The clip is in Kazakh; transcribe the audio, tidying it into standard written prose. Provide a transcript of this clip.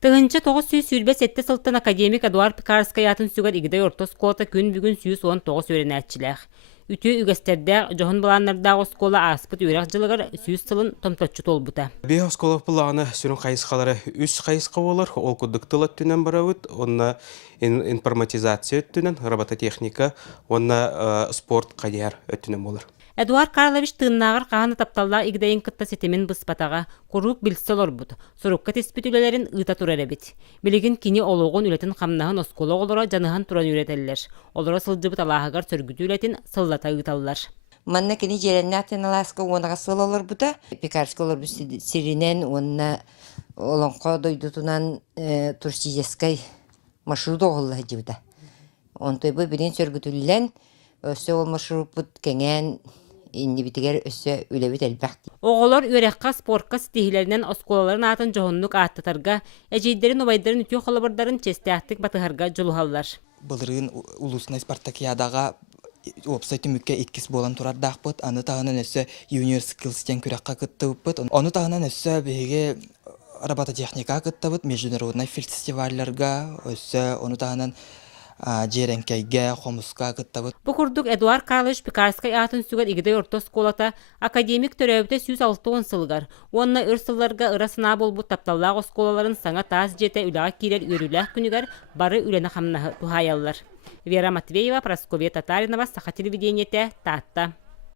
Тыгынча 947 сылтын академик Эдуард Пекарскай атын сүгөр игидай ортос кота күн бүгүн 119 өренәтчиләх. Үтү үгәстәрдә жоһон баланнарда оскола аспыт үрәк жылыгар 100 сылын томточчу толбута. Бе оскола планы сүрүн кайыскалары үс кайыска болар, ол кудыктыл өттүнен барабыт, онна информатизация өттүнен, робототехника, онна спорт кадияр өттүнен болар. Эдуард Карлович тыыннагыр кааны тапталла игдайын кытта сетемин быспатага, курук билсел орбут, сурукка теспитүлелерин ыта турар эбит. Билигин кини ологон үлетин хамнаһын оскола олора жаныһан туран үйретеллер. Олора сылжыбыт алаһыгар сөргүтү үлетин сыллата ыыталлар. Манна кини жереннатын аласка онага сылалар бута. Пекарскалар бу сиринен онна олонко дойдутунан туристической маршрут оголла жибда. Онтой бу бирин сөргүтүллен өсө ол маршрут бут кеңен инди битигер өсө үлебит элбак. Оголор үрәккә спортка стихиләреннән осколаларын атын жоһонлук аттатарга, әҗейдәрен обайдарын үтү холобардан честәхтик батыһарга жолуһаллар. Былырын улусна спартакиадага опсайты мүкке 2 болан турардакпыт. Аны тагынан өсө юниор скиллс тен күрәккә кыттыбыт. Аны тагынан өсө беге робототехника кыттыбыт, международный фестивальләргә өсө аны тагынан жеренкейге хомуска кыттыбыт. Бу курдук Эдуард Карлович Пекарскай атын сүгөр игидей ортос колата академик төрөбүтө 106 сылгар. Онна өр сылларга ырасына болбут тапталлак осколаларын саңа таз жете үлага кирер үрүләк күнүгөр бары үлене хамнаһы тухаяллар. Вера Матвеева, Прасковья Татаринова, Саха телевидениете, Татта.